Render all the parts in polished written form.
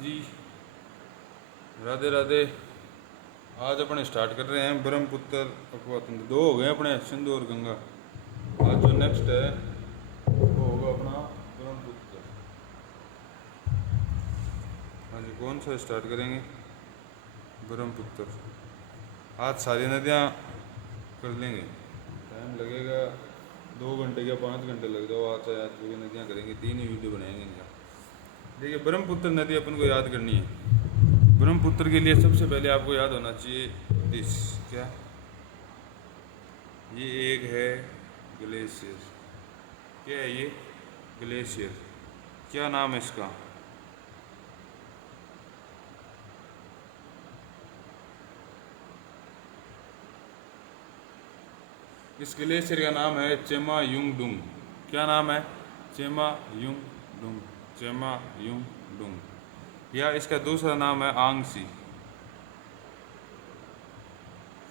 जी, राधे राधे। आज अपने स्टार्ट कर रहे हैं ब्रह्मपुत्र अकवातंत्र। दो हो गए अपने, सिंधु और गंगा। आज जो नेक्स्ट है वो होगा अपना ब्रह्मपुत्र। हाँ जी, कौन सा स्टार्ट करेंगे? ब्रह्मपुत्र। आज सारी नदियाँ कर लेंगे। टाइम लगेगा 2 घंटे या 5 घंटे लग जाओ। आज पूरी नदियाँ करेंगे, 3 ही वीडियो बनाएंगे इनका। देखिए, ब्रह्मपुत्र नदी अपन को याद करनी है। ब्रह्मपुत्र के लिए सबसे पहले आपको याद होना चाहिए दिस। क्या? ये एक है ग्लेशियर। क्या है ये? ग्लेशियर। क्या नाम है इसका? इस ग्लेशियर का नाम है चेमा युंग डुंग। क्या नाम है? चेमा युंग डुंग। चेमा युंग डुंग। या इसका दूसरा नाम है आंगसी।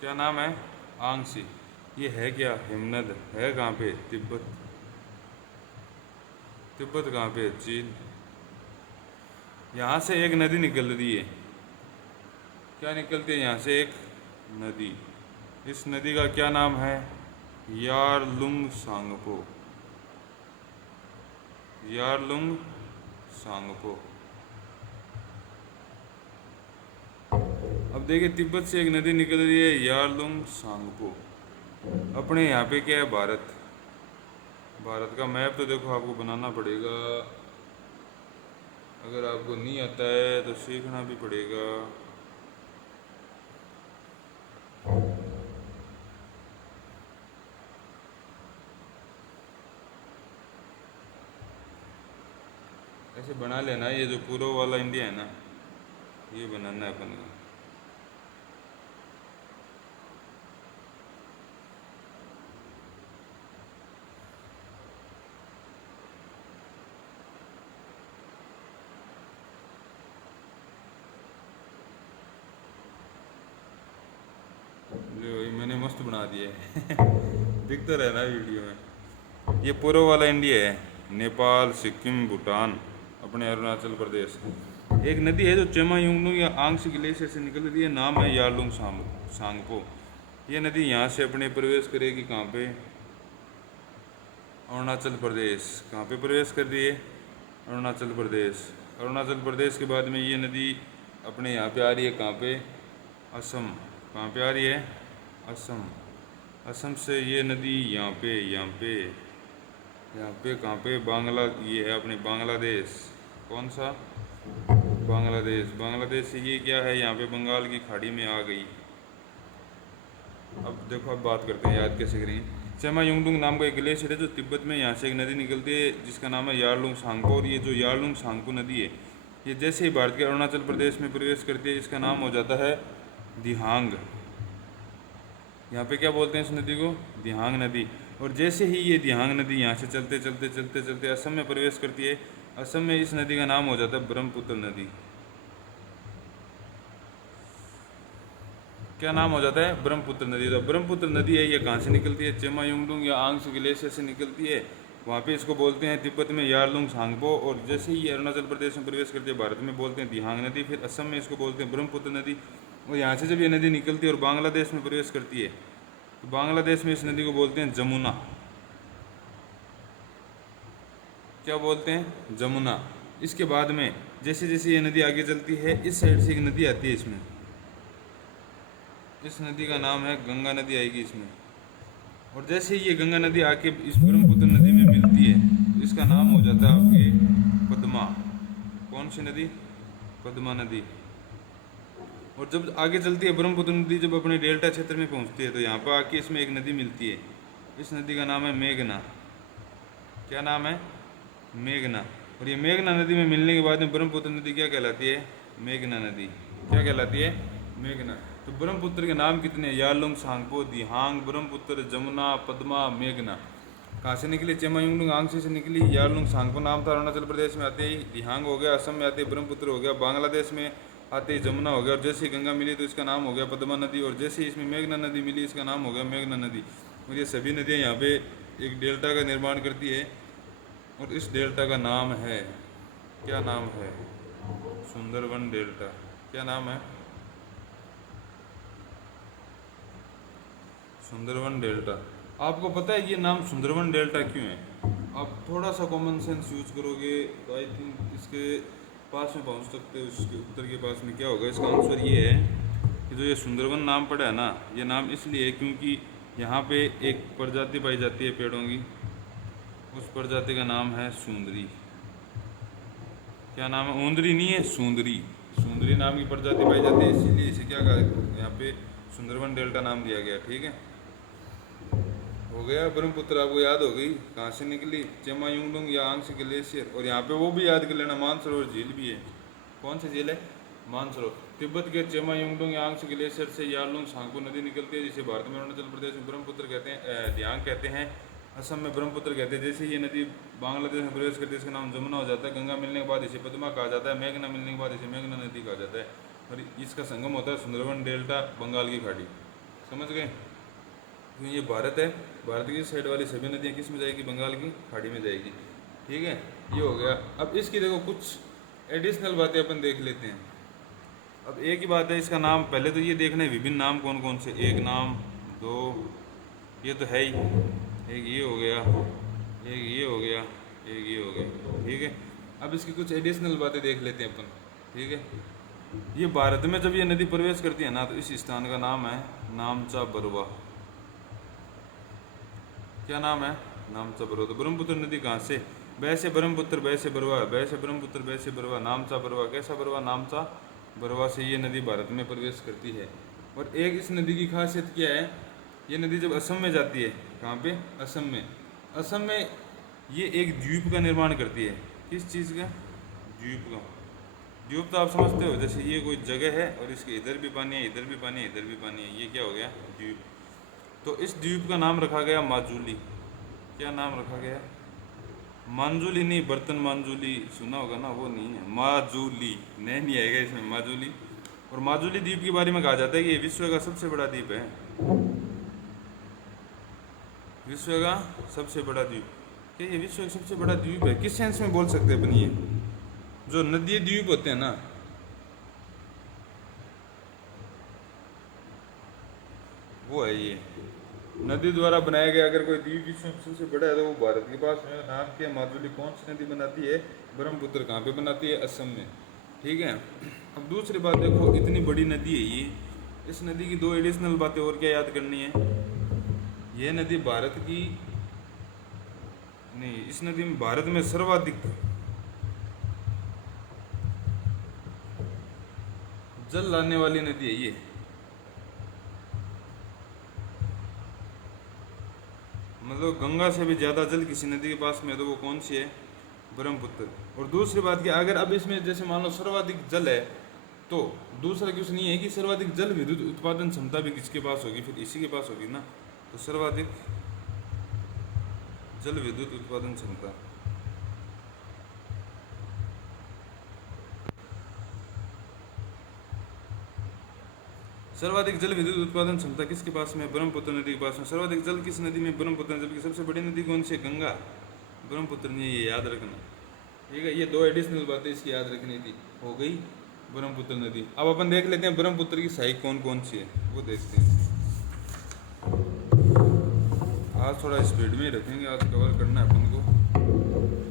क्या नाम है? आंगसी। ये है क्या? हिमनद है। कहाँ पे? तिब्बत। तिब्बत कहाँ पे? चीन। यहाँ से एक नदी निकल रही है। क्या निकलती है यहाँ से? एक नदी। इस नदी का क्या नाम है? यारलुंग सांगपो। यारलुंग सांगपो। अब देखिए, तिब्बत से एक नदी निकल रही है यारलुंग सांगपो। अपने यहाँ पे क्या है? भारत। भारत का मैप तो देखो आपको बनाना पड़ेगा। अगर आपको नहीं आता है तो सीखना भी पड़ेगा। ऐसे बना लेना। ये जो पूर्व वाला इंडिया है ना, ये बनाना है अपन को। ले भाई, मैंने मस्त बना दिया है। दिखता रहे ना वीडियो में। ये पूर्व वाला इंडिया है। नेपाल, सिक्किम, भूटान, अपने अरुणाचल प्रदेश। एक नदी है जो चेमा युंगडू या आंगसी ग्लेशियर से निकल रही है। नाम है यारलुंग सांगपो। ये नदी यहाँ से अपने प्रवेश करेगी कहाँ पे? अरुणाचल प्रदेश। कहाँ पे प्रवेश कर रही है? अरुणाचल प्रदेश। अरुणाचल प्रदेश के बाद में ये नदी अपने यहाँ पे आ रही है। कहाँ पे? असम। कहाँ पे आ रही है? असम। असम से ये नदी यहाँ पे यहाँ पे कहाँ पे? बांग्ला। ये है अपने बांग्लादेश। कौन सा? बांग्लादेश। बांग्लादेश से ये क्या है? यहाँ पे बंगाल की खाड़ी में आ गई। अब देखो, अब बात करते हैं याद कैसे करेंगे। चेमा युंगडुंग नाम का एक ग्लेशियर है जो तिब्बत में यहाँ से एक नदी निकलती है जिसका नाम है यारलुंग सांगपो। और ये जो यारलुंग सांगपो नदी है, ये जैसे ही भारत के अरुणाचल प्रदेश में प्रवेश करती है इसका नाम हो जाता है दिहांग। यहाँ पे क्या बोलते हैं इस नदी को? दिहांग नदी। और जैसे ही ये दिहांग नदी यहाँ से चलते चलते चलते चलते असम में प्रवेश करती है, असम में इस नदी का नाम हो जाता है ब्रह्मपुत्र नदी। क्या नाम हो जाता है? ब्रह्मपुत्र नदी। तो ब्रह्मपुत्र नदी है, ये कहाँ से निकलती है? चेमा युंगडुंग या आंगसी ग्लेशियर से निकलती है। वहाँ पे इसको बोलते हैं तिब्बत में यारलुंग सांगपो। और जैसे ही ये अरुणाचल प्रदेश में प्रवेश करती है भारत में बोलते हैं दिहांग नदी। फिर असम में इसको बोलते हैं ब्रह्मपुत्र नदी। और यहाँ से जब ये नदी निकलती है और बांग्लादेश में प्रवेश करती है तो बांग्लादेश में इस नदी को बोलते हैं जमुना। क्या बोलते हैं? जमुना। इसके बाद में जैसे जैसे ये नदी आगे चलती है, इस साइड से एक नदी आती है इसमें। इस नदी का नाम है गंगा नदी आएगी इसमें। और जैसे ही ये गंगा नदी आके इस ब्रह्मपुत्र नदी में मिलती है तो इसका नाम हो जाता है आपके पद्मा। कौन सी नदी? पद्मा नदी। और जब आगे चलती है ब्रह्मपुत्र नदी, जब अपने डेल्टा क्षेत्र में पहुंचती है तो यहाँ पर आके इसमें एक नदी मिलती है। इस नदी का नाम है मेघना। क्या नाम है? मेघना। और ये मेघना नदी में मिलने के बाद में ब्रह्मपुत्र नदी क्या कहलाती है? मेघना नदी। क्या कहलाती है? मेघना। तो ब्रह्मपुत्र के नाम कितने? यारलुंग सांगपो, दिहांग, ब्रह्मपुत्र, जमुना, पद्मा, मेघना। कहाँ से निकली? चेमा युंगडुंग आंगसी से निकली। यारलुंग सांगपो नाम था, अरुणाचल प्रदेश में आते ही दिहांग हो गया, असम में आते ही ब्रह्मपुत्र हो गया, बांग्लादेश में आते ही जमुना हो गया। और जैसे ही गंगा मिली तो इसका नाम हो गया पद्मा नदी। और जैसे ही इसमें मेघना नदी मिली इसका नाम हो गया मेघना नदी। और ये सभी नदियाँ यहाँ पे एक डेल्टा का निर्माण करती है। और इस डेल्टा का नाम है, क्या नाम है? सुंदरवन डेल्टा, क्या नाम है? सुंदरवन डेल्टा। आपको पता है ये नाम सुंदरवन डेल्टा क्यों है? आप थोड़ा सा कॉमन सेंस यूज करोगे तो आई थिंक इसके पास में पहुंच सकते हो, इसके उत्तर के पास में क्या होगा। इसका आंसर ये है कि जो ये सुंदरवन नाम पड़ा है ना, ये नाम इसलिए है क्योंकि यहाँ पे एक प्रजाति पाई जाती है पेड़ों की, उस प्रजाति का नाम है सुंदरी। क्या नाम है? ऊंदरी नहीं है, सुंदरी। सुंदरी नाम की प्रजाति पाई जाती है, इसीलिए इसे क्या कहा यहाँ पे सुंदरवन डेल्टा नाम दिया गया। ठीक है, हो गया। ब्रह्मपुत्र आपको याद हो गई कहाँ से निकली, चेमायुंगडुंग या आंग्स ग्लेशियर। और यहाँ पे वो भी याद कर लेना, मानसरोवर झील भी है। कौन सी झील है? मानसरोवर। तिब्बत के चेमायुंगडुंग या आंग्स ग्लेशियर से यारलुंग सांगपो नदी निकलती है, जिसे भारत में अरुणाचल प्रदेश में ब्रह्मपुत्र कहते हैं, दियांग कहते हैं, असम में ब्रह्मपुत्र कहते हैं। जैसे ये नदी बांग्लादेश में प्रवेश करती है, इसका नाम जमुना हो जाता है। गंगा मिलने के बाद इसे पद्मा कहा जाता है, मेघना मिलने के बाद इसे मेघना नदी कहा जाता है, और इसका संगम होता है सुंदरवन डेल्टा, बंगाल की खाड़ी। समझ गए? क्योंकि ये भारत है, भारत की साइड वाली सभी नदियाँ किस में जाएगी? बंगाल की खाड़ी में जाएगी। ठीक है, ये हो गया। अब इसकी देखो कुछ एडिशनल बातें अपन देख लेते हैं। अब एक ही बात है, इसका नाम पहले तो ये देखना है विभिन्न नाम कौन कौन से। एक नाम, दो, ये तो है ही, एक ये हो गया, एक ये हो गया, एक ये हो गया। ठीक है, अब इसकी कुछ एडिशनल बातें देख लेते हैं अपन। ठीक है, ये भारत में जब ये नदी प्रवेश करती है ना, तो इस स्थान का नाम है नामचा बरवा। क्या नाम है? नामचा बरवा। तो ब्रह्मपुत्र नदी कहाँ से? वैसे ब्रह्मपुत्र, वैसे बरवा, वैसे ब्रह्मपुत्र, वैसे बरवा, नामचा बरवा। कैसा बरवा? नामचा बरवा से ये नदी भारत में प्रवेश करती है। और एक इस नदी की खासियत क्या है, ये नदी जब असम में जाती है, कहाँ पे? असम में। असम में ये एक द्वीप का निर्माण करती है। किस चीज़ का? द्वीप का। द्वीप तो आप समझते हो, जैसे ये कोई जगह है और इसके इधर भी पानी है, इधर भी पानी है, इधर भी पानी है, ये क्या हो गया? द्वीप। तो इस द्वीप का नाम रखा गया माजुली। क्या नाम रखा गया? मांजुली नहीं, बर्तन मांजुली सुना होगा ना, वो नहीं है, माजुली। नहीं आएगा इसमें, माजुली। और माजुली द्वीप के बारे में कहा जाता है कि ये विश्व का सबसे बड़ा द्वीप है, विश्व का सबसे बड़ा द्वीप। क्या ये विश्व का सबसे बड़ा द्वीप है? किस सेंस में बोल सकते हैं अपन? ये जो नदी द्वीप होते हैं ना, वो है ये नदी द्वारा बनाया गया। अगर कोई द्वीप विश्व में सबसे बड़ा है तो वो भारत के पास में नाम क्या? माजुली। कौन सी नदी बनाती है? ब्रह्मपुत्र। कहाँ पे बनाती है? असम में। ठीक है, अब दूसरी बात देखो, इतनी बड़ी नदी है ये, इस नदी की दो एडिशनल बातें और क्या याद करनी है। ये नदी भारत की नहीं, इस नदी में भारत में सर्वाधिक जल लाने वाली नदी है ये। मतलब गंगा से भी ज़्यादा जल किसी नदी के पास में है तो वो कौन सी है? ब्रह्मपुत्र। और दूसरी बात कि अगर अब इसमें जैसे मान लो सर्वाधिक जल है, तो दूसरा क्वेश्चन ये है कि सर्वाधिक जल विद्युत उत्पादन क्षमता भी किसके पास होगी? फिर इसी के पास होगी ना। तो सर्वाधिक जल विद्युत उत्पादन क्षमता, सर्वाधिक जल विद्युत उत्पादन क्षमता किसके पास में? ब्रह्मपुत्र नदी के पास में। सर्वाधिक जल किस नदी में? ब्रह्मपुत्र नदी। जबकि सबसे बड़ी नदी कौन सी है? गंगा। ब्रह्मपुत्र नहीं, ये याद रखना। ठीक है, ये दो एडिशनल बातें इसकी याद रखनी थी। हो गई ब्रह्मपुत्र नदी। अब अपन देख लेते हैं ब्रह्मपुत्र की सहायक कौन कौन सी है, वो देखते हैं। आज थोड़ा स्पीड में ही रखेंगे, आज कवर करना है अपन को।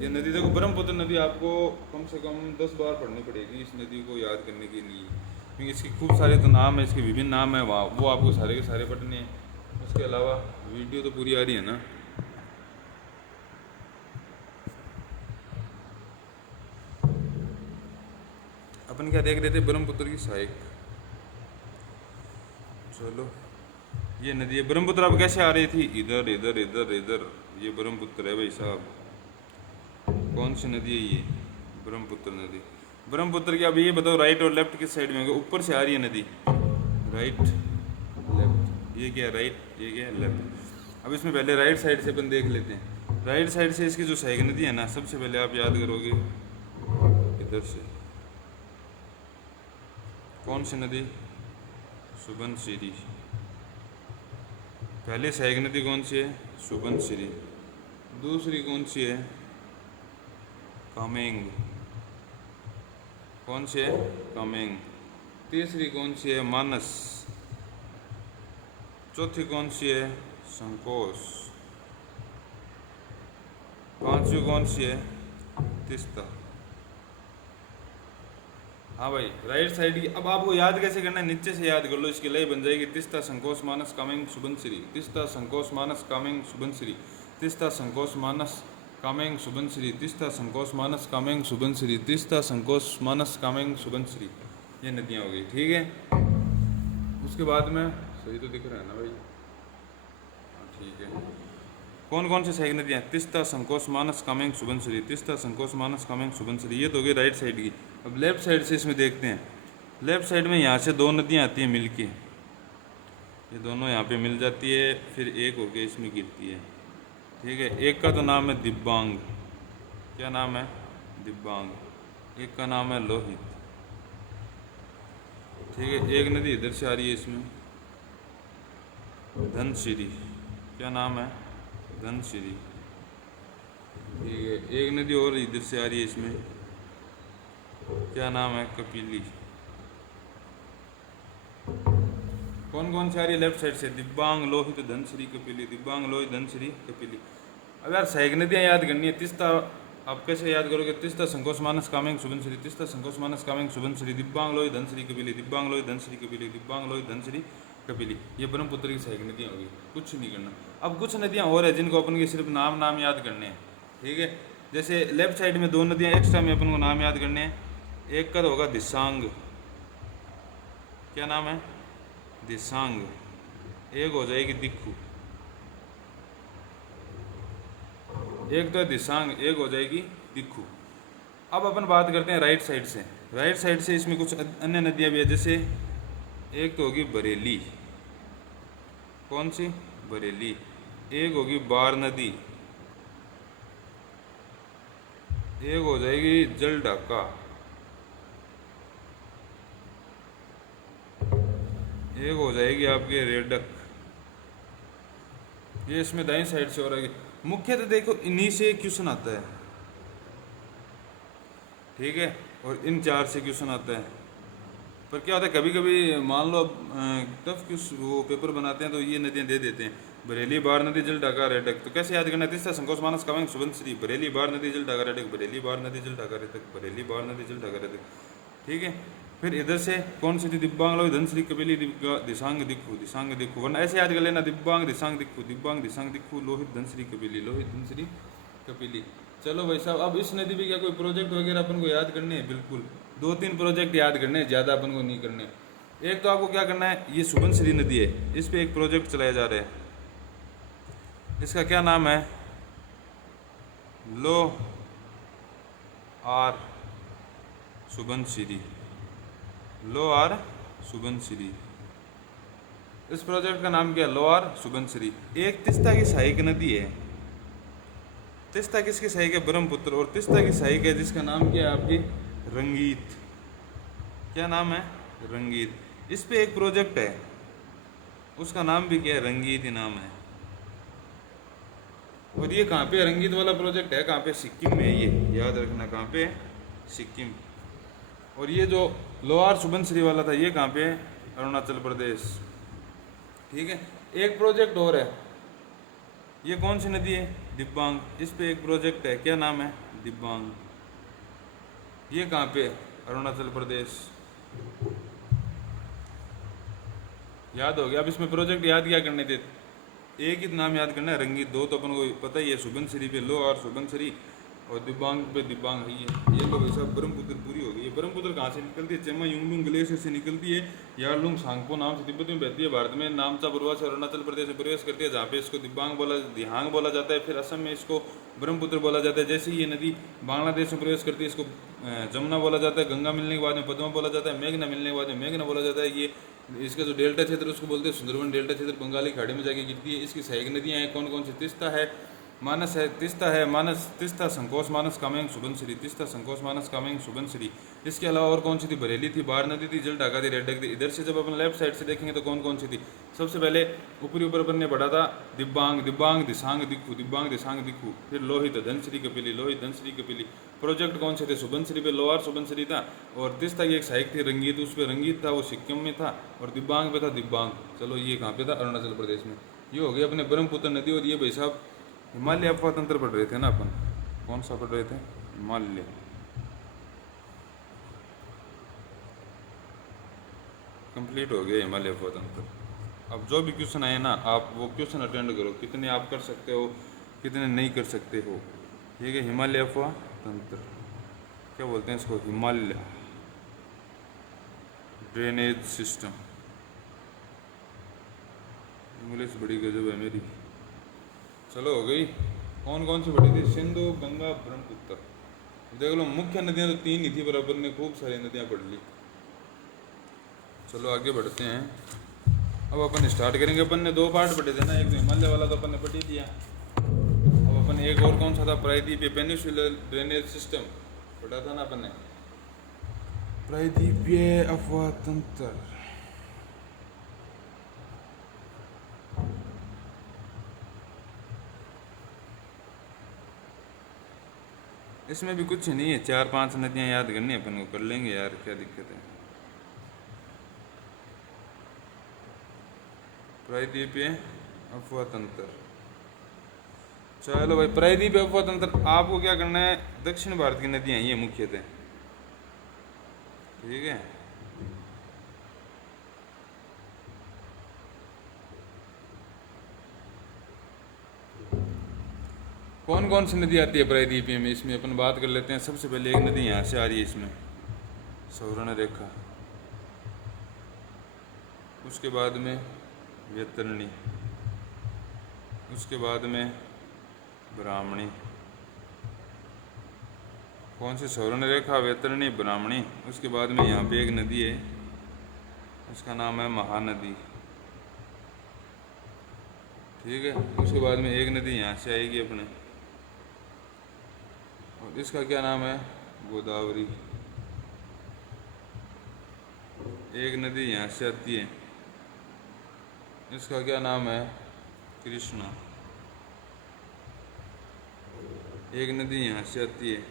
ये नदी देखो, ब्रह्मपुत्र नदी आपको कम से कम 10 बार पढ़नी पड़ेगी इस नदी को याद करने के लिए, क्योंकि इसके खूब सारे तो नाम है, इसके विभिन्न नाम है, वहाँ वो आपको सारे के सारे पढ़ने हैं। उसके अलावा वीडियो तो पूरी आ रही है ना। अपन क्या देख रहे थे? ब्रह्मपुत्र की सहायक। चलो, ये नदी है ब्रह्मपुत्र। अब कैसे आ रही थी? इधर इधर इधर इधर। ये ब्रह्मपुत्र है भाई साहब। कौन सी नदी है ये? ब्रह्मपुत्र नदी। ब्रह्मपुत्र की अब ये बताओ राइट और लेफ्ट किस साइड में होगा? ऊपर से आ रही है नदी, राइट लेफ्ट। ये क्या है? राइट, ये क्या है? लेफ्ट। अब इसमें पहले राइट साइड से अपन देख लेते हैं। राइट साइड से इसकी जो सहायक नदी है ना, सबसे पहले आप याद करोगे इधर से। कौन सी नदी? सुबनसिरी। पहले सहायक नदी कौन सी है? सुबनसिरी। दूसरी कौन सी है? कामेंग। कौन सी है? कमिंग। तीसरी कौन सी है? मानस। चौथी कौन सी है? संकोच। पांचवी कौन सी है? तिस्ता। हाँ भाई, राइट साइड की। अब आपको याद कैसे करना है? नीचे से याद कर लो, इसकी लय बन जाएगी। तिस्ता संकोच मानस कामिंग सुबनश्री, तिस्ता संकोच मानस कामिंग सुबनश्री, तिस्ता संकोच मानस कामिंग सुबनश्री, तिस्ता संकोच मानस कामिंग सुबनश्री, तिस्ता संकोच मानस कामिंग सुबनश्री। ये नदियाँ हो गई, ठीक है। उसके बाद में सही तो दिख रहा है ना भाई? हाँ ठीक है। कौन कौन सी सही नदियाँ? तिस्ता संकोच मानस कामिंग सुबनश्री, तिस्ता संकोच मानस कामिंग सुबनश्री। ये तो हो गई राइट साइड की। अब लेफ्ट साइड से इसमें देखते हैं। लेफ्ट साइड में यहाँ से दो नदियाँ आती हैं मिलके, ये दोनों यहाँ पे मिल जाती है, फिर एक होके इसमें गिरती है, ठीक है। एक का तो नाम है दिबांग। क्या नाम है? दिबांग। एक का नाम है लोहित, ठीक है। एक नदी इधर से आ रही है इसमें, धनसिरी। क्या नाम है? धनसिरी, ठीक है। एक नदी और इधर से आ रही है इसमें, क्या नाम है? कपिली। कौन कौन सी आ रही है लेफ्ट साइड से? दिबांग, लोहित, धनसिरी, कपिली। दिबांग, लोहित, धनसिरी, कपिली। अब यार सहायक नदियाँ याद करनी है। तिस्ता आप कैसे याद करोगे? तिस्ता संकोच मानस कामिंग सुबनश्री, तिस्ता संकोच मानस कामिंग सुबनश्री, दिबांग, लोहित, धनसिरी, कपिली, दिबांग, लोहित, धनसिरी, कपिली, दिबांग, लोहित, धनसिरी, कपिली। ये ब्रह्मपुत्र की सहायक नदियाँ होगी, कुछ नहीं करना। अब कुछ नदियाँ और है जिनको अपन के सिर्फ नाम याद करने हैं, ठीक है। जैसे लेफ्ट साइड में दो नदियाँ एक्स्ट्रा में अपन को नाम याद करने हैं। एक का तो होगा दिसांग। क्या नाम है? दिसांग। एक हो जाएगी दिक्खू। एक तो है दिसांग, एक हो जाएगी दिक्खू। अब अपन बात करते हैं राइट साइड से। राइट साइड से इसमें कुछ अन्य नदियाँ भी है, जैसे एक तो होगी बरेली। कौन सी? बरेली। एक होगी बार नदी, एक हो जाएगी जल ढाका, एक हो जाएगी आपके रेडक। ये इसमें दाईं साइड से हो रहा है। मुख्यतः देखो इन्हीं से क्वेश्चन आता है, ठीक है, और इन चार से क्वेश्चन आता है। पर क्या होता है कभी कभी मान लो टफ क्वेश्चन वो पेपर बनाते हैं तो ये नदियाँ दे देते हैं। बरेली, बार नदी, जल ढाका, रेडक। तो कैसे याद करना है? तिस्ता संकोच मानस कामिंग सुबनश्री, बरेली, बार नदी, जल ढाका, रेडक, बरेली, बार नदी, जल ढाका, रेडक, बरेली, बार नदी, जल ढाका, रेडक, ठीक है। फिर इधर से कौन सी थी? दिबांग, लोहित, धनसिरी, कपिली, दिसांग, दिक्खू, दिसांग, दिक्खू। वरना ऐसे याद कर लेना, दिबांग, दिसांग, दिक्खू, दिबांग, दिसांग, दिक्खू, लोहित, धनसिरी, कपिली, लोहित, धनसिरी, कपिली। चलो भाई साहब, अब इस नदी पे क्या कोई प्रोजेक्ट वगैरह अपन को याद करने हैं? बिल्कुल, 2-3 प्रोजेक्ट याद करने हैं, ज़्यादा अपन को नहीं करने। एक तो आपको क्या करना है, ये सुबनश्री नदी है, इस पे एक प्रोजेक्ट चलाया जा रहा है। इसका क्या नाम है? लो are Subansiri, low are Subansiri. इस प्रोजेक्ट का नाम क्या है? लो आर सुबनश्री। एक तिस्ता की सहायक नदी है। तिस्ता किसकी सहायक है? ब्रह्मपुत्र। और तिस्ता की सहायक है जिसका नाम क्या है आपकी? रंगीत। क्या नाम है? रंगीत। इस पे एक प्रोजेक्ट है, उसका नाम भी क्या है? रंगीत ही नाम है। और ये कहाँ पे? रंगीत वाला प्रोजेक्ट है कहाँ पे? सिक्किम में है। ये याद रखना, कहाँ पे? सिक्किम। और ये जो लोअर सुबनश्री वाला था ये कहाँ पे है? अरुणाचल प्रदेश, ठीक है। एक प्रोजेक्ट और है, ये कौन सी नदी है? दिबांग। इस पे एक प्रोजेक्ट है, क्या नाम है? दिबांग। ये कहाँ पे? अरुणाचल प्रदेश। याद हो गया। अब इसमें प्रोजेक्ट याद क्या करने थे? एक ही नाम याद करना है, रंगीत। दो तो अपन को पता ही है, सुबनश्री पे लो और सुबनश्री, और दिबांग पे दिबांग है। ये लो भाई साहब, ब्रह्मपुत्र पूरी हो गई है। ब्रह्मपुत्र कहाँ से निकलती है? चेमा युंगलुंग ग्लेशियर से निकलती है। यारलुंग सांगपो नाम से तिब्बत में बहती है। भारत में नामचा पूर्वा से अरुणाचल प्रदेश में प्रवेश करती है, जहाँ पे इसको दिबांग बोला, दिहांग बोला जाता है। फिर असम में इसको ब्रह्मपुत्र बोला जाता है। जैसे ये नदी बांग्लादेश में प्रवेश करती है, इसको जमुना बोला जाता है। गंगा मिलने के बाद में पद्मा बोला जाता है। मेघना मिलने के बाद में मेघना बोला जाता है। ये इसका जो डेल्टा क्षेत्र उसको बोलते हैं सुंदरवन डेल्टा क्षेत्र, बंगाली खाड़ी में जाके गिरती है। इसकी सहायक नदियाँ हैं कौन कौन सी? तिस्ता है, मानस है, तिस्ता है, मानस, तिस्ता संकोच मानस कामेंग सुबनश्री, तिस्ता संकोच मानस कामेंग सुबनश्री। इसके अलावा और कौन सी थी? बरेली थी, बार नदी थी, जल ढाका थी, रेडक थी। इधर से जब अपन लेफ्ट साइड से देखेंगे तो कौन कौन सी थी? सबसे पहले ऊपर अपन ने पढ़ा था दिबांग, दिबांग, दिसांग, दिक्खू, दिबांग, दिसांग, दिक्खू। फिर लोहित, धनसिरी, कपिली, लोहित, धनसिरी, कपिली, प्रोजेक्ट कौन से थे? सुबनसिरी पे लोअर सुबनसिरी था, और तीस्ता की एक सहायक थी रंगीत, उस पर रंगीत था, वो सिक्किम में था, और दिबांग पे था दिबांग। चलो ये कहाँ पे था? अरुणाचल प्रदेश में। ये हो गया अपने ब्रह्मपुत्र नदी। और ये भाई साहब हिमालय अफवाह तंत्र पढ़ रहे थे ना अपन, कौन सा पढ़ रहे थे? हिमालय। कंप्लीट हो गया हिमालय अफवाह तंत्र। अब जो भी क्वेश्चन आए ना, आप वो क्वेश्चन अटेंड करो, कितने आप कर सकते हो, कितने नहीं कर सकते हो। ठीक है, हिमालय अफवाह तंत्र क्या बोलते हैं इसको? Himalaya drainage system. इंग्लिश बड़ी गजब है मेरी। चलो हो गई। कौन कौन सी बड़ी थी? सिंधु, गंगा, ब्रह्मपुत्र। देख लो, मुख्य नदियां तो 3 ही थी, पर अपन ने खूब सारी नदियां पढ़ ली। चलो आगे बढ़ते हैं। अब अपन स्टार्ट करेंगे। अपन ने 2 पार्ट पढ़े थे ना, एक हिमालय वाला तो अपन ने पढ़ ही दिया। अब अपन एक और कौन सा था? प्रायद्वीपीय पेनिनसुलर ड्रेनेज सिस्टम पढ़ा था ना अपन ने। प्रायद्वीपीय अफवाह तंत्र। इसमें भी कुछ नहीं है, 4-5 नदियां याद करनी है अपन को, कर लेंगे यार, क्या दिक्कत है। प्रायद्वीपीय अफवाह तंत्र। चलो भाई, प्रायद्वीपीय अफवाह तंत्र आपको क्या करना है? दक्षिण भारत की नदियां ये मुख्यतः, ठीक है। कौन कौन सी नदी आती है प्रायद्वीपीय में, इसमें अपन बात कर लेते हैं। सबसे पहले एक नदी यहाँ से आ रही है इसमें, सौवर्ण रेखा। उसके बाद में वैतरणी, उसके बाद में ब्राह्मणी। कौन सी? सौवर्ण रेखा, वैतरणी, ब्राह्मणी। उसके बाद में यहाँ पे एक नदी है, उसका नाम है महानदी, ठीक है। उसके बाद में एक नदी यहाँ से आएगी अपने, और इसका क्या नाम है? गोदावरी। एक नदी यहाँ से आती है, इसका क्या नाम है? कृष्णा। एक नदी यहाँ से आती है,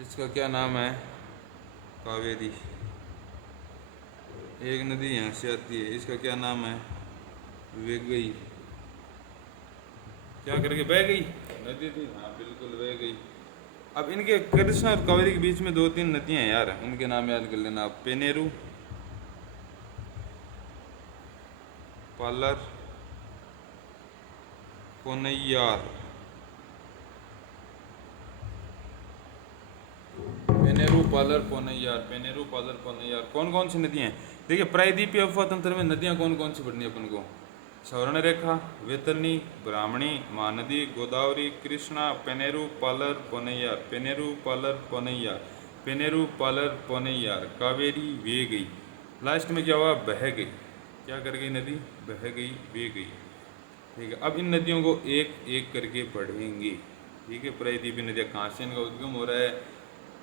इसका क्या नाम है? कावेरी। एक नदी यहाँ से आती है, इसका क्या नाम है? वेगई। क्या करके बह गई? नदी थी, हाँ बिल्कुल बह गई। अब इनके कृष्णा और कावेरी के बीच में 2-3 नदियां हैं यार, उनके नाम याद कर लेना आप। पेनेरू, पालर, पोन्नैयार। पेनेरू, पालर, पोन्नैयार। पेनेरू, पालर, पोन्नैयार। कौन कौन सी नदियां हैं? देखिए, प्रायद्वीपीय अफवाह तंत्र में नदियां कौन कौन सी पढ़नी है अपन को? सवर्ण रेखा, वैतरणी, ब्राह्मणी, महानदी, गोदावरी, कृष्णा, पेनेरू, पालर, पोन्नैयार। पेनेरू, पालर, पोन्नैयार। पेनेरू, पालर, पोन्नैयार। कावेरी, वे गई। लास्ट में क्या हुआ? बह गई। क्या कर गई नदी? बह गई, वे गई। ठीक है, अब इन नदियों को एक एक करके पढ़ेंगे, ठीक है। प्रायद्वीपीय नदियाँ कहाँ से इनका उद्गम हो रहा है,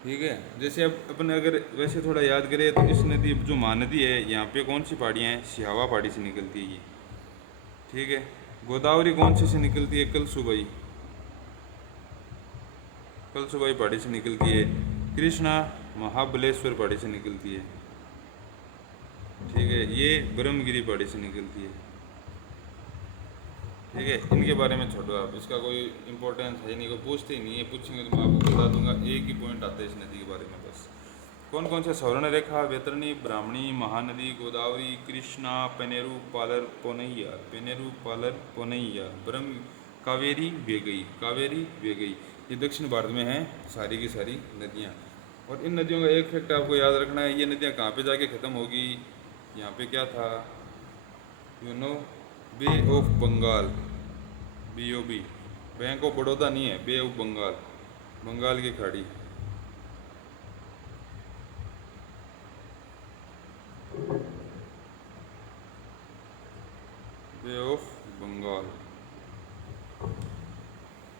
ठीक है। जैसे अब अपन अगर वैसे थोड़ा याद करें तो इस नदी जो महानदी है, यहाँ पे कौन सी पहाड़ियाँ हैं? सिहावा पहाड़ी से निकलती है ये, ठीक है। गोदावरी कौन से निकलती है? कलसुबाई, कलसुबाई पहाड़ी से निकलती है। कृष्णा महाबलेश्वर पहाड़ी से निकलती है, ठीक है। ये ब्रह्मगिरी पहाड़ी से निकलती है, ठीक है। इनके बारे में छोड़ो आप, इसका कोई इंपॉर्टेंस है नहीं, कोई पूछते ही नहीं है। पूछेंगे तो मैं आपको बता दूंगा, एक ही पॉइंट आता है इस नदी के बारे में बस। कौन कौन से? सवर्ण रेखा, वैतरणी, ब्राह्मणी, महानदी, गोदावरी, कृष्णा, पेनेरू, पालर, पोन्नैयार। पेनेरू, पालर, पोन्नैयार। ब्रह्म, कावेरी, वेगई। कावेरी, वेगई। ये दक्षिण भारत में हैं सारी की सारी नदियाँ। और इन नदियों का एक फैक्ट आपको याद रखना है, ये नदियाँ कहाँ पे जाके ख़त्म होगी? यहाँ पे क्या था? You know, bay of Bengal, BOB। Bank of Baroda नहीं है, बे ऑफ बंगाल, बंगाल की खाड़ी। बे ऑफ बंगाल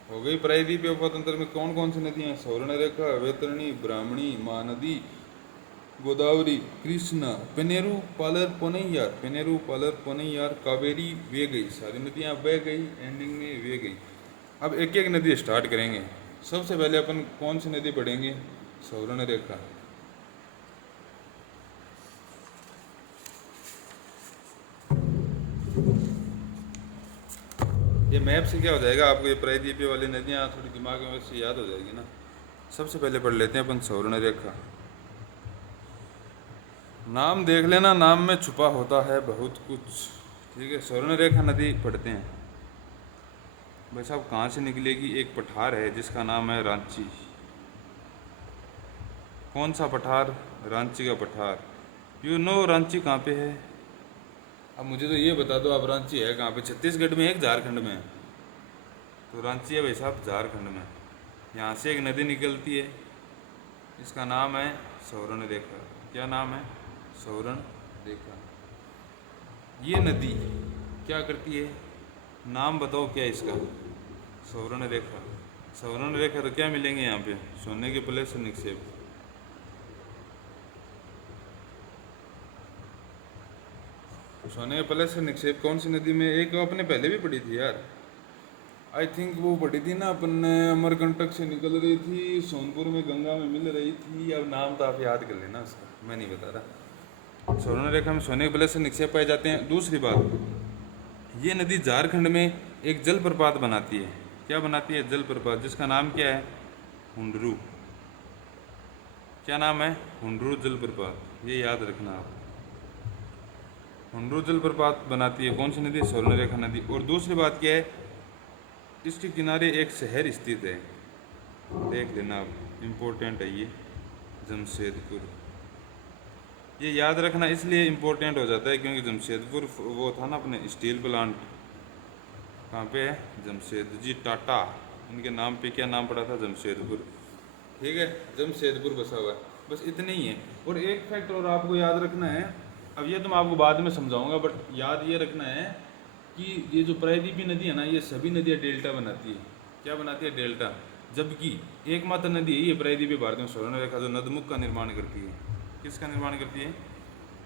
हो गई। प्रायद्वीपीय अफवाह तंत्र में कौन कौन सी नदियाँ? सवर्ण रेखा, वैतरणी, ब्राह्मणी, महानदी, गोदावरी, कृष्णा, पेनेरू, पालर, पोन्नैयार। पेनेरू, पालर, पोन्नैयार। कावेरी, वे गई। सारी नदियाँ बह गई, एंडिंग में वे गई। अब एक एक नदी स्टार्ट करेंगे, सबसे पहले अपन कौन सी नदी पढ़ेंगे? सौर्ण रेखा। ये मैप से क्या हो जाएगा आपको, ये प्रायद्वीपीय वाली नदियाँ थोड़ी दिमाग में वैसे याद हो जाएगी ना। सबसे पहले पढ़ लेते हैं अपन सौर्ण रेखा। नाम देख लेना, नाम में छुपा होता है बहुत कुछ। ठीक है, सौर्ण रेखा नदी पढ़ते हैं। भाई साहब कहाँ से निकलेगी? एक पठार है जिसका नाम है रांची। कौन सा पठार? रांची का पठार। यू नो रांची कहाँ पे है? अब मुझे तो ये बता दो, आप रांची है कहाँ पे? छत्तीसगढ़ में है, झारखंड में? तो रांची है भाई साहब झारखंड में। यहाँ से एक नदी निकलती है, इसका नाम है सौर्ण रेखा। क्या नाम है? सौर्ण रेखा। ये नदी क्या करती है? नाम बताओ क्या इसका? सौर्ण रेखा। सौर्ण रेखा तो क्या मिलेंगे यहाँ पे? सोने के प्लेस से निक्षेप। सोने के प्लेस से निक्षेप कौन सी नदी में? एक अपने पहले भी पढ़ी थी यार, आई थिंक वो पढ़ी थी ना अपन ने, अमरकंटक से निकल रही थी, सोनपुर में गंगा में मिल रही थी। अब नाम तो आप याद कर लेना उसका, मैं नहीं बता रहा। सौर्ण रेखा में सोने के प्लेस से निक्षेप पाए जाते हैं। दूसरी बात, ये नदी झारखंड में एक जलप्रपात बनाती है। क्या बनाती है? जलप्रपात, जिसका नाम क्या है? हुंडरू। क्या नाम है? हुंडरू जलप्रपात। ये याद रखना आप। हुंडरू जलप्रपात बनाती है कौन सी नदी? सौर्ण रेखा नदी। और दूसरी बात क्या है, इसके किनारे एक शहर स्थित है, देख लेना आप, इम्पोर्टेंट है ये, जमशेदपुर। ये याद रखना इसलिए इम्पोर्टेंट हो जाता है क्योंकि जमशेदपुर वो था ना अपने स्टील प्लांट, कहाँ पे है? जमशेद जी टाटा, इनके नाम पे क्या नाम पड़ा था? जमशेदपुर। ठीक है, जमशेदपुर बसा हुआ है। बस इतने ही है। और एक फैक्ट और आपको याद रखना है, अब ये तो मैं आपको बाद में समझाऊंगा, बट याद ये रखना है कि ये जो प्रायद्वीपीय नदी है ना, ये सभी नदियाँ डेल्टा बनाती है। क्या बनाती है? डेल्टा। जबकि एकमात्र नदी है ये प्रायद्वीपीय भारत में सौर्ण रेखा, जो नदमुख का निर्माण करती है। किसका निर्माण करती है?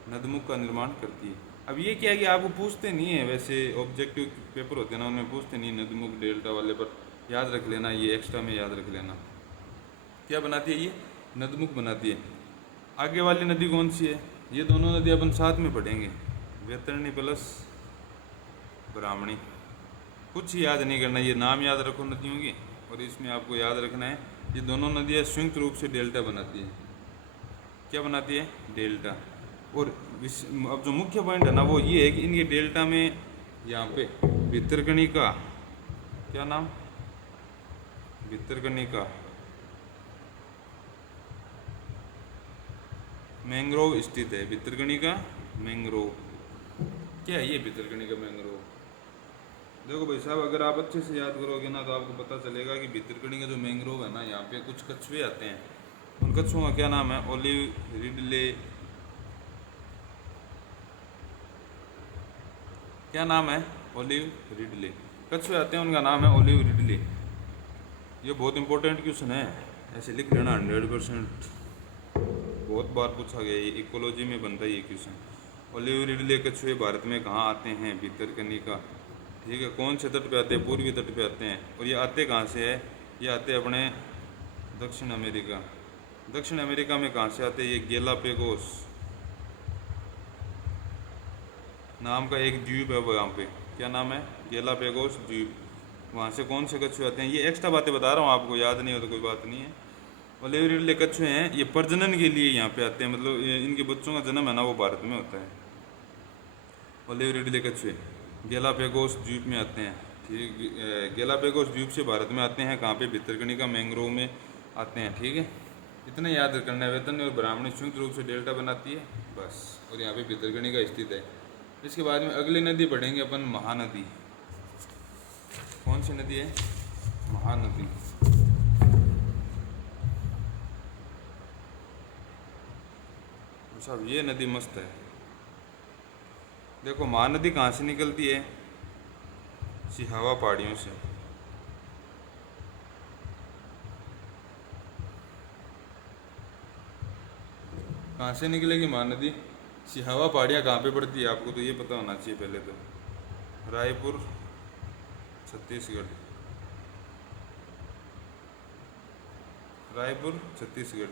नदमुख का निर्माण करती है। अब ये क्या है कि आपको पूछते नहीं है, वैसे ऑब्जेक्टिव पेपर होते हैं ना, उनमें पूछते नहीं नदमुख डेल्टा वाले, पर याद रख लेना, ये एक्स्ट्रा में याद रख लेना। क्या बनाती है ये? नदमुख बनाती है। आगे वाली नदी कौन सी है? ये दोनों नदी अपन साथ में पढ़ेंगे, वैतरणी प्लस ब्राह्मणी। कुछ याद नहीं करना, ये नाम याद रखो नदियों के, और इसमें आपको याद रखना है ये दोनों नदियाँ संयुक्त रूप से डेल्टा बनाती है। क्या बनाती है? डेल्टा। और अब जो मुख्य पॉइंट है ना वो ये है कि इनके डेल्टा में यहाँ पे भितरकनिका, क्या नाम? भितरकनिका मैंग्रोव स्थित है। भितरकनिका मैंग्रोव। क्या है ये भितरकनिका मैंग्रोव? देखो भाई साहब, अगर आप अच्छे से याद करोगे ना तो आपको पता चलेगा कि भितरकनिका जो मैंग्रोव है ना, यहाँ पे कुछ कछुए आते हैं। उन कछुओं का क्या नाम है? Olive Ridley. क्या नाम है? Olive Ridley. कछुए आते हैं, उनका नाम है ओलिव रिडले। ये बहुत इंपॉर्टेंट क्वेश्चन है, ऐसे लिख लेना 100%, बहुत बार पूछा गया, ये इकोलॉजी में बनता है ये क्वेश्चन। ओलिव रिडले कछुए भारत में कहाँ आते हैं? भितरकनिका। ठीक है, कौन से तट पे आते हैं? पूर्वी तट पे आते हैं। और ये आते कहाँ से है? ये आते हैं अपने दक्षिण अमेरिका। दक्षिण अमेरिका में कहाँ से आते हैं? ये गैलापेगोस नाम का एक द्वीप है वो यहाँ पे। क्या नाम है? गैलापेगोस द्वीप। वहाँ से कौन से कछुए आते हैं? ये एक्स्ट्रा बातें बता रहा हूँ आपको, याद नहीं हो तो कोई बात नहीं है। ओलिव रिडले कछुए हैं, ये प्रजनन के लिए यहाँ पे आते हैं, मतलब इनके बच्चों का जन्म है ना वो भारत में होता है। ओलिव रिडले कछुए गैलापेगोस द्वीप में आते हैं। ठीक, गैलापेगोस द्वीप से भारत में आते हैं। कहाँ पे? भितरकनिका मैंग्रोव में आते हैं। ठीक है, इतना याद करना है। वैतरणी और ब्राह्मणी संयुक्त रूप से डेल्टा बनाती है बस, और यहाँ पे भितरकनिका स्थित है। इसके बाद में अगली नदी पढ़ेंगे अपन, महानदी। कौन सी नदी है? महानदी। साहब ये नदी मस्त है। देखो महानदी कहाँ से निकलती है? सिहावा पहाड़ियों से। कहाँ से निकलेगी महानदी? सिहावा पहाड़ियाँ कहाँ पे पड़ती है? आपको तो ये पता होना चाहिए पहले तो। रायपुर, छत्तीसगढ़। रायपुर छत्तीसगढ़।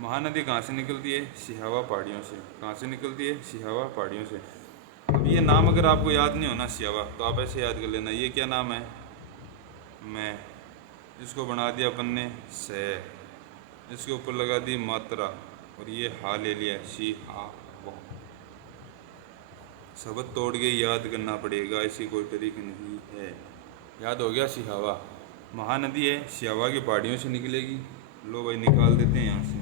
महानदी कहाँ से निकलती है? सिहावा पहाड़ियों से। कहाँ से निकलती है? सिहावा पहाड़ियों से। अब ये नाम अगर आपको याद नहीं होना सिहावा, तो आप ऐसे याद कर लेना, ये क्या नाम है? मैं। इसको बना दिया अपन ने से, इसके ऊपर लगा दी मात्रा और ये हा ले लिया सिहावा। शब्द तोड़ के याद करना पड़ेगा, ऐसी कोई तरीका नहीं है। याद हो गया? सिहावा महानदी है, सिहावा की पहाड़ियों से निकलेगी। लो भाई निकाल देते हैं यहाँ से।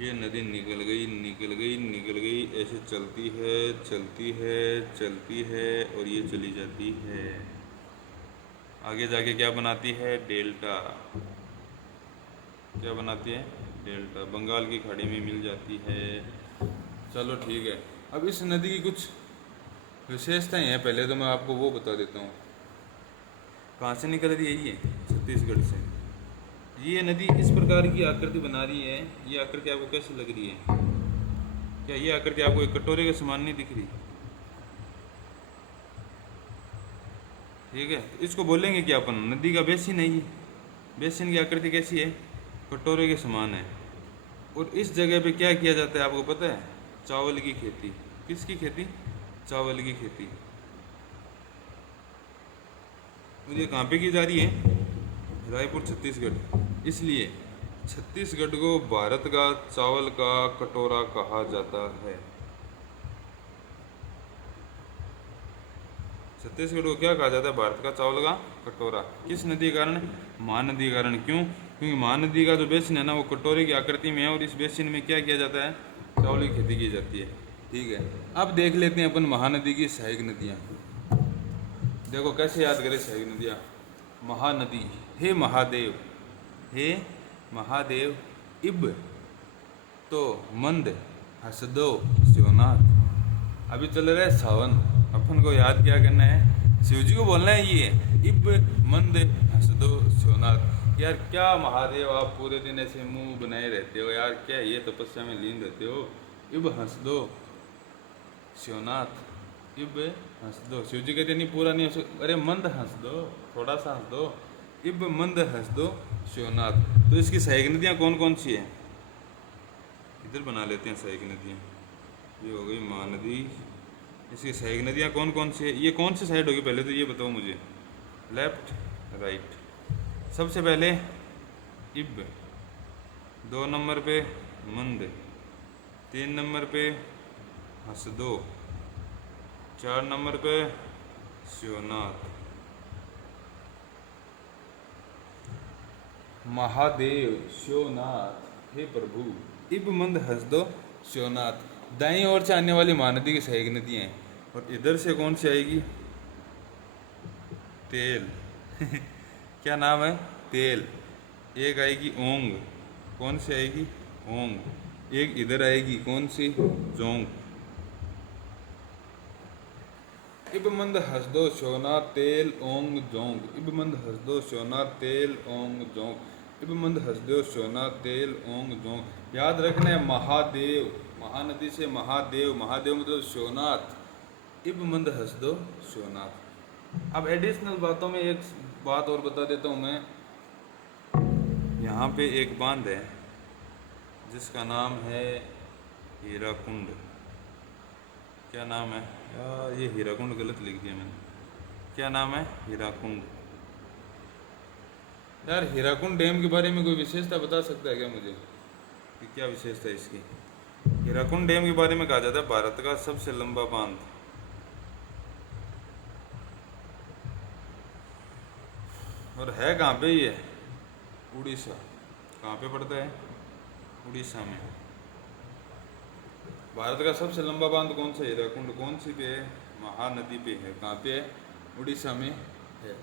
ये नदी निकल गई निकल गई निकल गई, ऐसे चलती है चलती है चलती है और ये चली जाती है। आगे जाके क्या बनाती है? डेल्टा। क्या बनाती है? डेल्टा। बंगाल की खाड़ी में मिल जाती है। चलो ठीक है। अब इस नदी की कुछ विशेषताएं हैं, पहले तो मैं आपको वो बता देता हूँ। कहाँ से निकल रही है? ये छत्तीसगढ़ से। ये नदी इस प्रकार की आकृति बना रही है। ये आकृति आपको कैसी लग रही है? क्या ये आकृति आपको एक कटोरे के समान नहीं दिख रही? ठीक है, इसको बोलेंगे कि अपन नदी का बेसिन है। ये बेसिन की आकृति कैसी है? कटोरे के समान है। और इस जगह पे क्या किया जाता है आपको पता है? चावल की खेती। किसकी खेती? चावल की खेती। और ये कहाँ पे की जा रही है? रायपुर छत्तीसगढ़। इसलिए छत्तीसगढ़ को भारत का चावल का कटोरा कहा जाता है। छत्तीसगढ़ को क्या कहा जाता है? भारत का चावल का कटोरा। किस नदी के कारण? महानदी के कारण। क्यों? क्योंकि महानदी का जो बेसिन है ना, वो कटोरे की आकृति में है और इस बेसिन में क्या किया जाता है? चावल की खेती की जाती है। ठीक है, अब देख लेते हैं अपन महानदी की सहायक नदियाँ। देखो कैसे याद करें सहायक नदियाँ। महानदी, हे महादेव, हे महादेव, इब तो मंद हसदो शिवनाथ। अभी चल रहा है सावन, अपन को याद क्या करना है? शिव जी को बोलना है ये इब मंद हसदो शिवनाथ। यार क्या महादेव आप पूरे दिन ऐसे मुंह बनाए रहते हो यार, क्या ये तपस्या में लीन रहते हो? इब हंस दो शिवनाथ, इब हंस दो। शिव जी कहते नहीं पूरा नहीं हंसो, अरे मंद हंस दो, थोड़ा सा हंस दो। इब मंद हंस दो शिवनाथ। तो इसकी सहायक नदियाँ कौन कौन सी हैं? इधर बना लेते हैं सहायक नदियाँ। ये हो गई महानदी। इसकी सहायक नदियाँ कौन कौन सी है? ये कौन सी साइड होगी पहले तो ये बताओ मुझे, लेफ्ट राइट। सबसे पहले इब, 2 नंबर पे मंद, 3 नंबर पे हसदो, 4 नंबर पे शिवनाथ। महादेव शिवनाथ, हे प्रभु, इब मंद हसदो शिवनाथ। दाईं ओर से आने वाली महानदी की सहायक नदियाँ हैं। और इधर से कौन सी आएगी? तेल। क्या नाम है? तेल। एक आएगी ओंग। कौन सी आएगी? ओंग। एक इधर आएगी, कौन सी? जोंग। इब मंद हसदो शिवनाथ तेल ओंग जोंग। इब मंद हसदो शिवनाथ तेल ओंग जोंग। इब मंद हसदो शिवनाथ तेल ओंग जोंग। याद रखना है महादेव, महानदी से महादेव, महादेव मतलब शिवनाथ। इब मंद हसदो शिवनाथ। अब एडिशनल बातों में एक बात और बता देता हूँ मैं। यहाँ पे एक बांध है जिसका नाम है हीराकुंड। क्या नाम है यार? ये हीराकुंड गलत लिख दिया मैंने। क्या नाम है? हीराकुंड। यार हीराकुंड डैम के बारे में कोई विशेषता बता सकता है क्या मुझे कि क्या विशेषता है इसकी? हीराकुंड डैम के बारे में कहा जाता है भारत का सबसे लंबा बांध। और है कहाँ पे ये? उड़ीसा। कहाँ पे पड़ता है? उड़ीसा में। भारत का सबसे लंबा बांध कौन सा? हीराकुंड। कौन सी पे है? महानदी पे है। कहाँ पे है? उड़ीसा में है।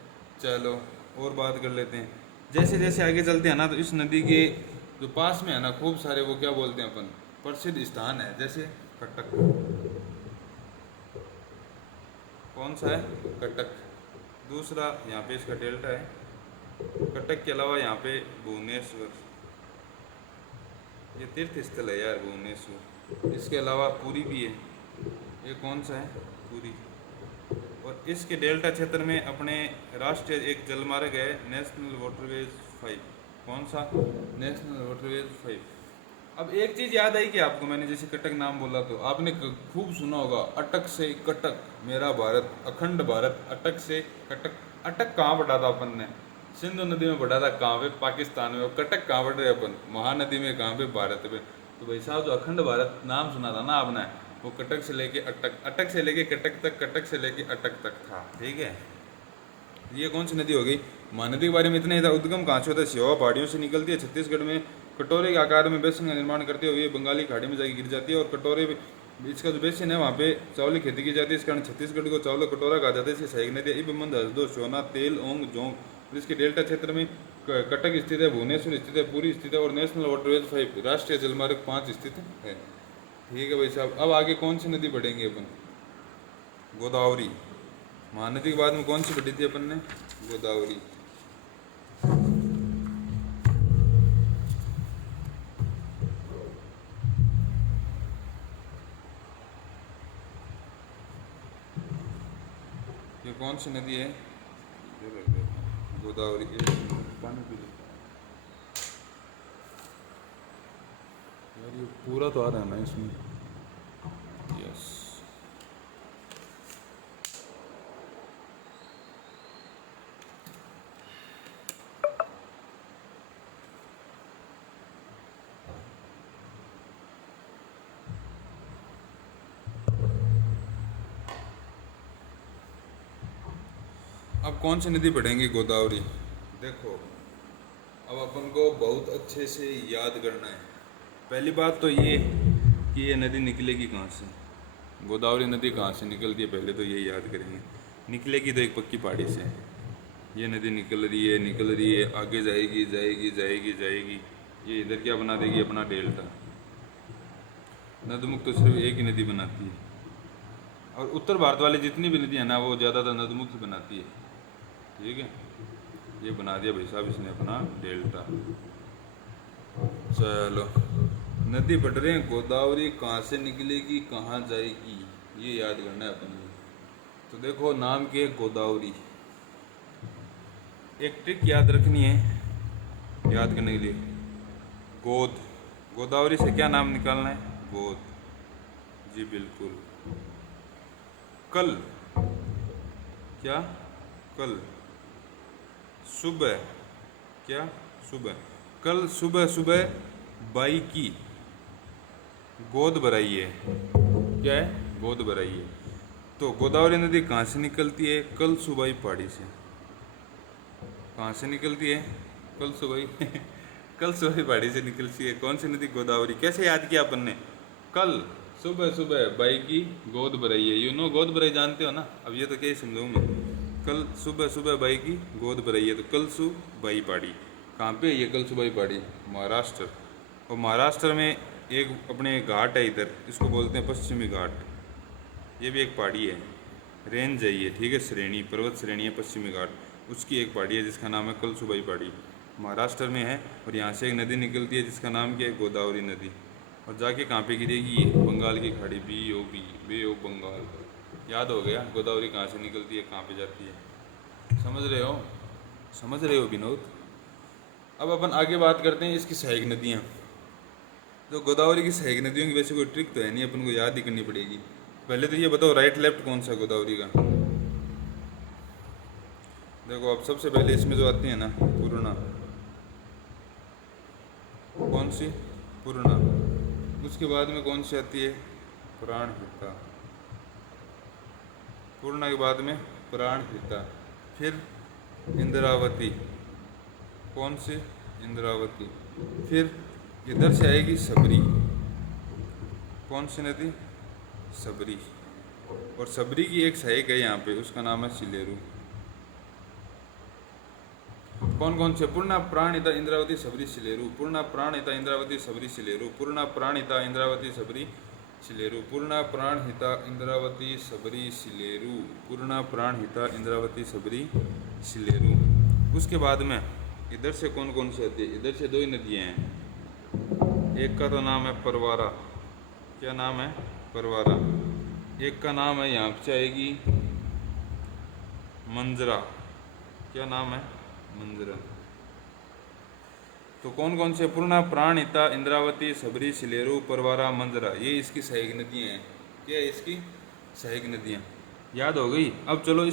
चलो और बात कर लेते हैं। जैसे जैसे आगे चलते हैं ना, तो इस नदी के जो पास में है ना, खूब सारे वो क्या बोलते हैं अपन, प्रसिद्ध स्थान है। जैसे कटक। कौन सा है? कटक। दूसरा यहाँ पे इसका डेल्टा है। कटक के अलावा यहाँ पे भुवनेश्वर, ये तीर्थ स्थल है यार भुवनेश्वर। इसके अलावा पुरी भी है। ये कौन सा है? पुरी। और इसके डेल्टा क्षेत्र में अपने राष्ट्रीय एक जलमार्ग है, नेशनल वाटरवेज 5। कौन सा? National waterways 5। अब एक चीज याद आई कि आपको, मैंने जैसे कटक नाम बोला तो आपने खूब सुना होगा, अटक से कटक मेरा भारत, अखंड भारत, अटक से कटक। अटक कहाँ बढ़ा था अपन ने? सिंधु नदी में बढ़ा था। कहाँ पे? पाकिस्तान में। और कटक कहाँ बढ़ रहे अपन? महानदी में। कहाँ पे? भारत पे। तो भाई साहब जो अखंड भारत नाम सुना था ना आपने, वो कटक से लेके अटक, अटक से लेके कटक तक, कटक से लेके अटक तक था। ठीक है, ये कौन सी नदी हो गई? महानदी के बारे में इतना ही था। उद्गम कहाँ से होता है? सिहोर पहाड़ियों से निकलती है, छत्तीसगढ़ में कटोरे के आकार में बेसिन का निर्माण करते हुए बंगाली खाड़ी में जाके गिर जाती है। और कटोरे, इसका जो बेसिन है वहाँ पे चावल की खेती की जाती है। इस कारण छत्तीसगढ़ को चावल कटोरा कहा जाता है। इसकी सहायक नदियाँ इबमंद, हसदो, सोना, तेल, ओंग, जोंग। और इसके डेल्टा क्षेत्र में कटक स्थित है, भुवनेश्वर स्थित है, पुरी स्थित है, और नेशनल वाटरवेज 5 राष्ट्रीय जलमार्ग 5 स्थित है। ठीक है भाई साहब, अब आगे कौन सी नदी बढ़ेंगे अपन? गोदावरी। महानदी के बाद में कौन सी बढ़ी थी अपन ने? गोदावरी। ये कौन सी नदी है? गोदावरी। पानी पी लो यार, ये पूरा तो आ रहा है ना इसमें। यस। अब कौन सी नदी पढ़ेंगे? गोदावरी। देखो, अब अपन को बहुत अच्छे से याद करना है। पहली बात तो ये कि ये नदी निकलेगी कहाँ से? गोदावरी नदी कहाँ से निकलती है, पहले तो ये याद करेंगे। निकलेगी तो एक पक्की पहाड़ी से। ये नदी निकल रही है, निकल रही है, आगे जाएगी, जाएगी, जाएगी, जाएगी। ये इधर क्या बना देगी? अपना डेल्टा। नदमुक्त तो सिर्फ एक ही नदी बनाती है, और उत्तर भारत वाली जितनी भी नदियाँ ना, वो ज़्यादातर नदमुक्त बनाती है। ठीक है, ये बना दिया भाई साहब इसने अपना डेल्टा। चलो, नदी बढ़ रहे हैं, गोदावरी कहाँ से निकलेगी, कहाँ जाएगी, ये याद करना है अपन को। तो देखो, नाम के गोदावरी, एक ट्रिक याद रखनी है याद करने के लिए। गोद, गोदावरी से क्या नाम निकालना है? गोद। जी बिल्कुल। कल, क्या? कल। सुबह, क्या? सुबह। कल सुबह सुबह बाई की गोद भराई है। क्या है? गोद भराई है। तो गोदावरी नदी कहाँ से निकलती है? कल सुबाई पहाड़ी से। कहाँ से निकलती है? कल सुबाई कल सुबाई पहाड़ी से निकलती है। कौन सी नदी? गोदावरी। कैसे याद किया अपन ने? कल सुबह सुबह बाई की गोद भराई है। यू नो गोद भराई जानते हो ना? अब ये तो क्या ही समझाऊँ मैं। कल सुबह सुबह बाई की गोद भराई है, तो कल सुबाई पहाड़ी कहाँ पे है? ये कल सुबाई पहाड़ी महाराष्ट्र। और महाराष्ट्र में एक अपने घाट है इधर, इसको बोलते हैं पश्चिमी घाट। ये भी एक पहाड़ी है, रेंज है ये। ठीक है, श्रेणी, पर्वत श्रेणी है पश्चिमी घाट, उसकी एक पहाड़ी है जिसका नाम है कल सुबाई पहाड़ी, महाराष्ट्र में है। और यहाँ से एक नदी निकलती है जिसका नाम क्या है? गोदावरी नदी। और जाके कहाँ पे गिरेगी? ये बंगाल की खाड़ी, BOB, बे ऑफ बंगाल। याद हो गया गोदावरी कहाँ से निकलती है, कहाँ पे जाती है। समझ रहे हो? समझ रहे हो विनोद? अब अपन आगे बात करते हैं इसकी सहायक नदियाँ। तो गोदावरी की सहायक नदियों की वैसे कोई ट्रिक तो है नहीं, अपन को याद ही करनी पड़ेगी। पहले तो ये बताओ, राइट लेफ्ट कौन सा गोदावरी का? देखो, अब सबसे पहले इसमें जो आती है ना, पूर्णा। कौन सी? पूर्णा। उसके बाद में कौन सी आती है? प्राणहिता। पूर्णा के बाद में प्राणहिता। फिर इंद्रावती। कौन सी? इंद्रावती। फिर इधर से आएगी सबरी। कौन सी नदी? सबरी। और सबरी की एक सहायक है यहाँ पे, उसका नाम है सिलेरू। कौन कौन से? पूर्णा, प्राणहिता, इंद्रावती, सबरी, सिलेरू। पूर्णा, प्राणहिता, इंद्रावती, सबरी, सिलेरू। पूर्णा, प्राणहिता, इंद्रावती, सबरी, सिलेरू। पूर्णा, प्राणहिता, इंद्रावती, सबरी, सिलेरू। पूर्णा, प्राणहिता, इंद्रावती, सबरी, सिलेरू। उसके बाद में इधर से कौन कौन सी आती है? इधर से दो ही नदियाँ हैं। एक का तो नाम है परवारा। क्या नाम है? परवारा। एक का नाम है, यहाँ से आएगी मंजरा। क्या नाम है? मंजरा। तो कौन कौन से? पूर्णा, प्राणहिता, इंद्रावती, सबरी, सिलेरू, परवारा, मंजरा, ये इसकी सहायक नदियाँ हैं। क्या है इसकी सहायक नदियाँ? याद हो गई? अब चलो